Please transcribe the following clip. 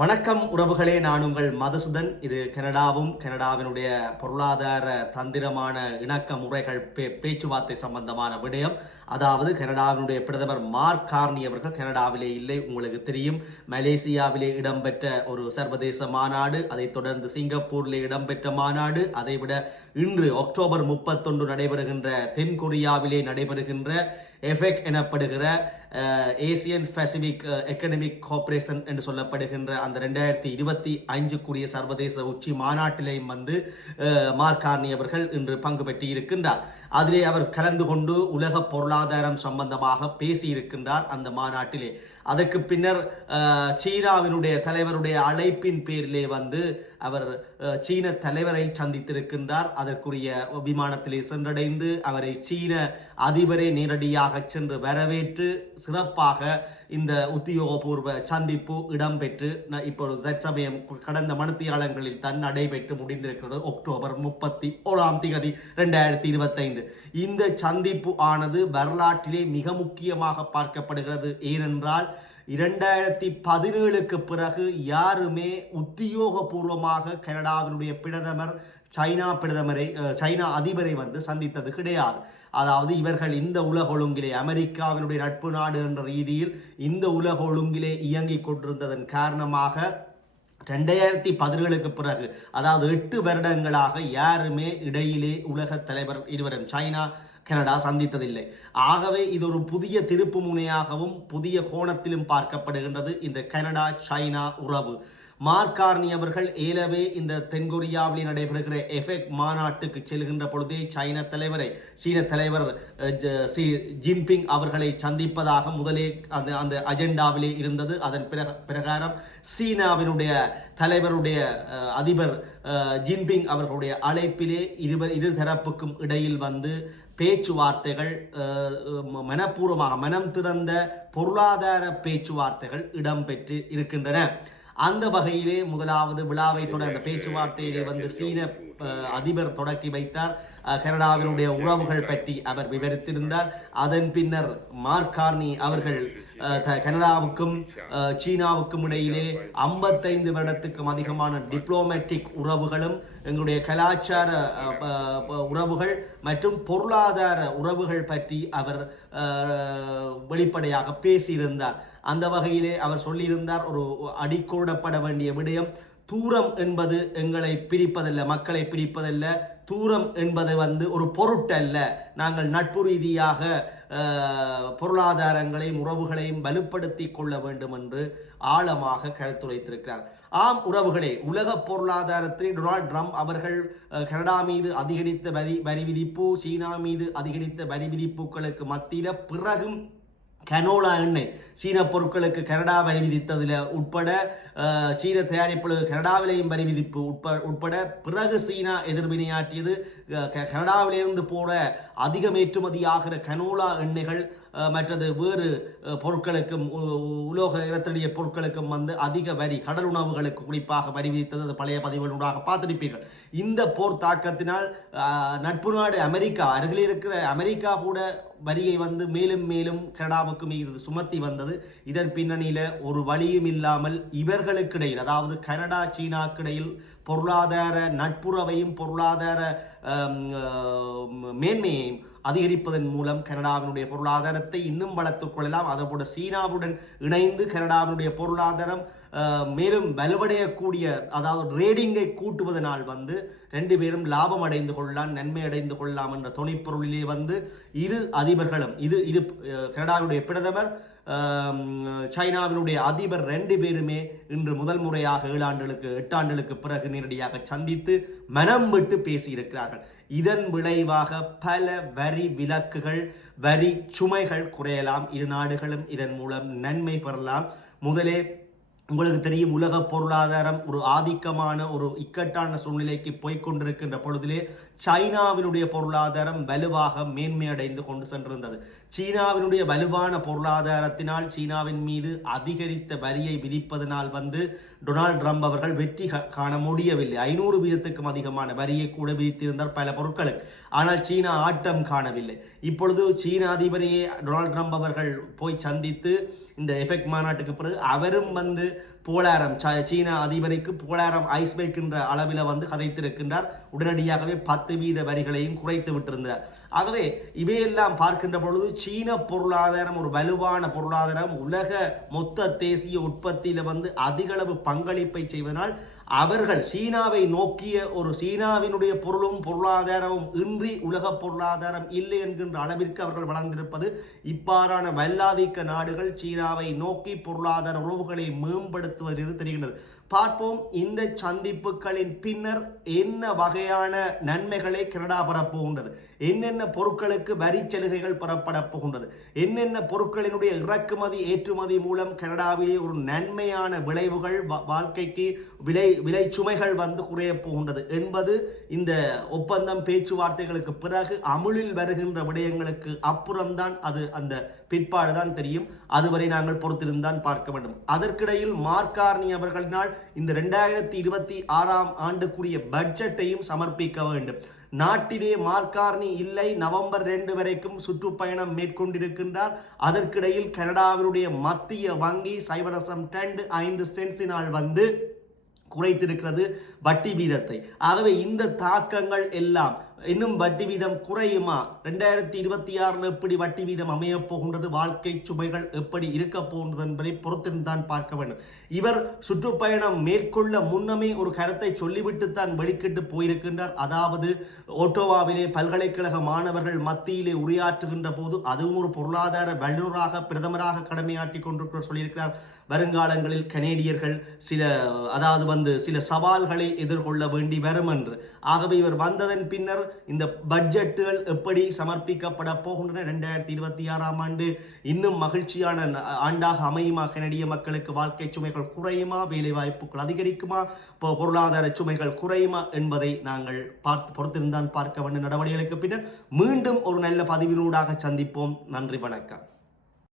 வணக்கம் உறவுகளே, நான் உங்கள் மதுசூதன். இது கனடாவும் கனடாவினுடைய பொருளாதார தந்திரமான இணக்க முறைகள் பேச்சுவார்த்தை சம்பந்தமான விடயம். அதாவது கனடாவினுடைய பிரதமர் மார்க் கார்னி அவர்கள் கனடாவிலே இல்லை. உங்களுக்கு தெரியும், மலேசியாவிலே இடம்பெற்ற ஒரு சர்வதேச மாநாடு, அதைத் தொடர்ந்து சிங்கப்பூரிலே இடம்பெற்ற மாநாடு, அதைவிட இன்று அக்டோபர் 31 நடைபெறுகின்ற தென்கொரியாவிலே நடைபெறுகின்ற எஃபெக் எனப்படுகிற ஏசியன் பசிபிக் எக்கனமிக் கோஆபரேஷன் என்று சொல்லப்படுகின்ற அந்த 2025 சர்வதேச உச்சி மாநாட்டிலேயும் மார்க் கார்னி அவர்கள் இன்று பங்கு பெற்று இருக்கின்றார். அதிலே அவர் கலந்து கொண்டு உலக பொருளாதாரம் சம்பந்தமாக பேசியிருக்கின்றார் அந்த மாநாட்டிலே. அதற்கு பின்னர் சீனாவினுடைய தலைவருடைய அழைப்பின் பேரிலே அவர் சீன தலைவரை சந்தித்திருக்கின்றார். அதற்குரிய விமானத்திலே சென்றடைந்து அவரை சீன அதிபரை நேரடியாக சென்று வரவேற்று சிறப்பாக இந்த உத்தியோகபூர்வ சந்திப்பு இடம்பெற்று இப்பொழுது தற்சமயம் கடந்த மணித்தியாலங்களில் தான் நடைபெற்று முடிந்திருக்கிறது. அக்டோபர் 31 2025 இந்த சந்திப்பு ஆனது வரலாற்றிலே மிக முக்கியமாக பார்க்கப்படுகிறது. ஏனென்றால் 2017 பிறகு யாருமே உத்தியோகபூர்வமாக கனடாவினுடைய பிரதமர் சைனா அதிபரை சந்தித்தது கிடையாது. அதாவது இவர்கள் இந்த உலக ஒழுங்கிலே அமெரிக்காவினுடைய நட்பு நாடு என்ற ரீதியில் இந்த உலக ஒழுங்கிலே இயங்கிக் கொண்டிருந்ததன் காரணமாக 2017 பிறகு, அதாவது 8 வருடங்களாக யாருமே இடையிலே உலக தலைவர் இருவரும் சைனா கனடா சந்தித்ததில்லை. ஆகவே இது ஒரு புதிய திருப்பு முனையாகவும் புதிய கோணத்திலும் பார்க்கப்படுகின்றது இந்த கனடா சைனா உறவு. மார்க் கார்னி அவர்கள் ஏலவே இந்த தென்கொரியாவில் நடைபெறுகிற எஃபெக் மாநாட்டுக்கு செல்கின்ற பொழுதே சீன தலைவர் ஷி ஜின்பிங் அவர்களை சந்திப்பதாக முதலே அந்த அஜெண்டாவிலே இருந்தது. அதன் பிரகாரம் சீனாவினுடைய தலைவருடைய அதிபர் ஜின்பிங் அவர்களுடைய அழைப்பிலே இரு தரப்புக்கும் இடையில் பேச்சுவார்த்தைகள், மனப்பூர்வமாக மனம் திறந்த பொருளாதார பேச்சுவார்த்தைகள் இடம்பெற்று இருக்கின்றன. அந்த வகையிலே முதலாவது விழாவை தொடர்ந்த பேச்சுவார்த்தையிலே சீன அதிபர் தொடக்கி வைத்தார். கனடாவினுடைய உறவுகள் பற்றி அவர் விவரித்திருந்தார். அதன் பின்னர் மார்க் கார்னி அவர்கள் கனடாவுக்கும் சீனாவுக்கும் இடையிலே 55 வருடத்துக்கும் அதிகமான டிப்ளோமேட்டிக் உறவுகளும் எங்களுடைய கலாச்சார உறவுகள் மற்றும் பொருளாதார உறவுகள் பற்றி அவர் வெளிப்படையாக பேசியிருந்தார். அந்த வகையிலே அவர் சொல்லியிருந்தார், ஒரு அடிக்கோடப்பட வேண்டிய விடயம், தூரம் என்பது எங்களை பிரிப்பதல்ல, மக்களை பிரிப்பதல்ல. தூரம் என்பது ஒரு பொருட்டல்ல. நாங்கள் நட்பு ரீதியாக பொருளாதாரங்களையும் உறவுகளையும் வலுப்படுத்தி கொள்ள வேண்டும் என்று ஆழமாக கருத்துரைத்திருக்கிறார். ஆம் உறவுகளே, உலக பொருளாதாரத்தில் டொனால்ட் ட்ரம்ப் அவர்கள் கனடா மீது அதிகரித்த வரி விதிப்பு, சீனா மீது அதிகரித்த வரி விதிப்புகளுக்கு மத்தியில பிறகும் கனோலா எண்ணெய் சீன பொருட்களுக்கு கனடா வரி விதித்ததில் உட்பட, சீன தயாரிப்புகளுக்கு கனடாவிலேயும் வரி விதிப்பு உட்பட பிறகு சீனா எதிர்வினையாற்றியது. கனடாவிலிருந்து போற அதிகம் ஏற்றுமதியாகிற கனோலா எண்ணெய்கள் மற்றது வேறு பொருட்களுக்கும் உலோக இனத்தினுடைய பொருட்களுக்கும் அதிக வரி, கடல் உணவுகளுக்கு குறிப்பாக வரி விதித்தது அது பழைய பதிவுகளூடாக பார்த்திருப்பீர்கள். இந்த போர் தாக்கத்தினால் நட்பு நாடு அமெரிக்கா, அருகில் இருக்கிற அமெரிக்கா கூட வரியை மேலும் மேலும் கனடாவுக்கு மீது சுமத்தி வந்தது. இதன் பின்னணியில ஒரு வழியும் இல்லாமல் இவர்களுக்கிடையில், அதாவது கனடா சீனாக்கிடையில் பொருளாதார நட்புறவையும் பொருளாதார மேன்மையையும் அதிகரிப்பதன் மூலம் கனடாவினுடைய பொருளாதாரத்தை இன்னும் வளர்த்துக் கொள்ளலாம். அதோட சீனாவுடன் இணைந்து கனடாவினுடைய பொருளாதாரம் மேலும் வலுவடையக்கூடிய, அதாவது ரேடிங்கை கூட்டுவதனால் ரெண்டு பேரும் லாபம் அடைந்து கொள்ளலாம், நன்மை அடைந்து கொள்ளலாம் என்ற துணைப்பொருளிலே இரு அதிபர்களும், இது கனடாவுடைய பிரதமர் சைனாவினுடைய அதிபர் ரெண்டு பேருமே இன்று முதல் முறையாக 8 ஆண்டுகளுக்கு பிறகு நேரடியாக சந்தித்து மனம் விட்டு பேசியிருக்கிறார்கள். இதன் விளைவாக பல வரி விலக்குகள், வரி சுமைகள் குறையலாம். இரு நாடுகளும் இதன் மூலம் நன்மை பெறலாம். முதலே உங்களுக்கு தெரியும், உலக பொருளாதாரம் ஒரு ஆதிக்கமான ஒரு இக்கட்டான சூழ்நிலைக்கு போய்கொண்டிருக்கின்ற பொழுதிலே சைனாவினுடைய பொருளாதாரம் வலுவாக மேன்மையடைந்து கொண்டு சென்றிருந்தது. சீனாவினுடைய வலுவான பொருளாதாரத்தினால் சீனாவின் மீது அதிகரித்த வரியை விதிப்பதனால் டொனால்ட் ட்ரம்ப் அவர்கள் வெற்றி காண முடியவில்லை. 500 வீதத்துக்கும் அதிகமான வரியை கூட விதித்திருந்தார் பல பொருட்களுக்கு. ஆனால் சீனா ஆட்டம் காணவில்லை. இப்பொழுது சீன அதிபரையே டொனால்ட் ட்ரம்ப் அவர்கள் போய் சந்தித்து இந்த எஃபெக்ட் மாநாட்டுக்கு பிறகு அவரும் புகழாரம் சீன அதிபருக்கு புகழாரம் ஐஸ் வைக்கின்ற அளவில் வந்து கதைத்திருக்கின்றார். உடனடியாகவே 10% வரிகளையும் குறைத்து விட்டிருந்தார். ஆகவே இவையெல்லாம் பார்க்கின்ற பொழுது சீன பொருளாதாரம் ஒரு வலுவான பொருளாதாரம், உலக மொத்த தேசிய உற்பத்தியில வந்து அதிகளவு பங்களிப்பை செய்வதனால் அவர்கள் சீனாவை நோக்கிய ஒரு சீனாவினுடைய பொருளும் பொருளாதாரமும் இன்றி உலக பொருளாதாரம் இல்லை என்கின்ற அளவிற்கு அவர்கள் வளர்ந்திருப்பது இவ்வாறான வல்லாதிக்க நாடுகள் சீனாவை நோக்கி பொருளாதார உறவுகளை மேம்படுத்துவது தெரிகின்றது. பார்ப்போம் இந்த சந்திப்புகளின் பின்னர் என்ன வகையான நன்மைகளை கனடா பெறப்போகின்றது, என்னென்ன பொருட்களுக்கு வரி சலுகைகள் பெறப்பட போகின்றது, என்னென்ன பொருட்களினுடைய இறக்குமதி ஏற்றுமதி மூலம் கனடாவிலே ஒரு நன்மையான விளைவுகள் வாழ்க்கைக்கு விலை சுமைகள் வந்து குறைய போகின்றது என்பது இந்த ஒப்பந்தம் பேச்சுவார்த்தைகளுக்கு பிறகு அமுலில் வருகின்ற விடயங்களுக்கு அப்புறம்தான் அது அந்த பிற்பாடுதான் தெரியும். அதுவரை நாங்கள் பொறுத்திருந்தான் பார்க்க வேண்டும். அதற்கிடையில் மார்க் கார்னி அவர்களினால் இந்த 2026 ஆண்டுக்குரிய பட்ஜெட்டையும் சமர்ப்பிக்க வேண்டும். நாட்டிலே மார்க் கார்னி இல்லை, நவம்பர் 2 வரைக்கும் சுற்றுப்பயணம் மேற்கொண்டிருக்கின்றார். அதற்கிடையில் கனடாவினுடைய மத்திய வங்கி 0.25 வந்து குறைத்திருக்கிறது வட்டி வீதத்தை. ஆகவே இந்த தாக்கங்கள் எல்லாம் இன்னும் வட்டி வீதம் குறையுமா, 2026 எப்படி வட்டி வீதம் அமைய போகின்றது, வாழ்க்கை சுமைகள் எப்படி இருக்க போகின்றது என்பதை பொறுத்திருந்தான் பார்க்க வேண்டும். இவர் சுற்றுப்பயணம் மேற்கொள்ள முன்னமே ஒரு கருத்தை சொல்லிவிட்டுத்தான் வெளிக்கிட்டு போயிருக்கின்றார். அதாவது ஓட்டோவாவிலே பல்கலைக்கழக மாணவர்கள் மத்தியிலே உரையாற்றுகின்ற போது அதுவும் ஒரு பொருளாதார வல்லுநராக பிரதமராக கடமையாற்றி கொண்டிருக்கிறார் சொல்லியிருக்கிறார். வருங்காலங்களில் கனேடியர்கள் சில சவால்களை எதிர்கொள்ள வேண்டி வரும் என்று. ஆகவே இவர் வந்ததன் பின்னர் இந்த பட்ஜெட்டுகள் எப்படி சமர்ப்பிக்கப்பட போகின்றன, 2026 ஆண்டு இன்னும் மகிழ்ச்சியான ஆண்டாக அமையுமா, கனடிய மக்களுக்கு வாழ்க்கை சுமைகள் குறையுமா, வேலை வாய்ப்புகள் அதிகரிக்குமா, பொருளாதார சுமைகள் குறையுமா என்பதை நாங்கள் பொறுத்திருந்தான் பார்க்க வேண்டிய நடவடிக்கைகளுக்கு பின்னர் மீண்டும் ஒரு நல்ல பதிவினூடாக சந்திப்போம். நன்றி, வணக்கம்.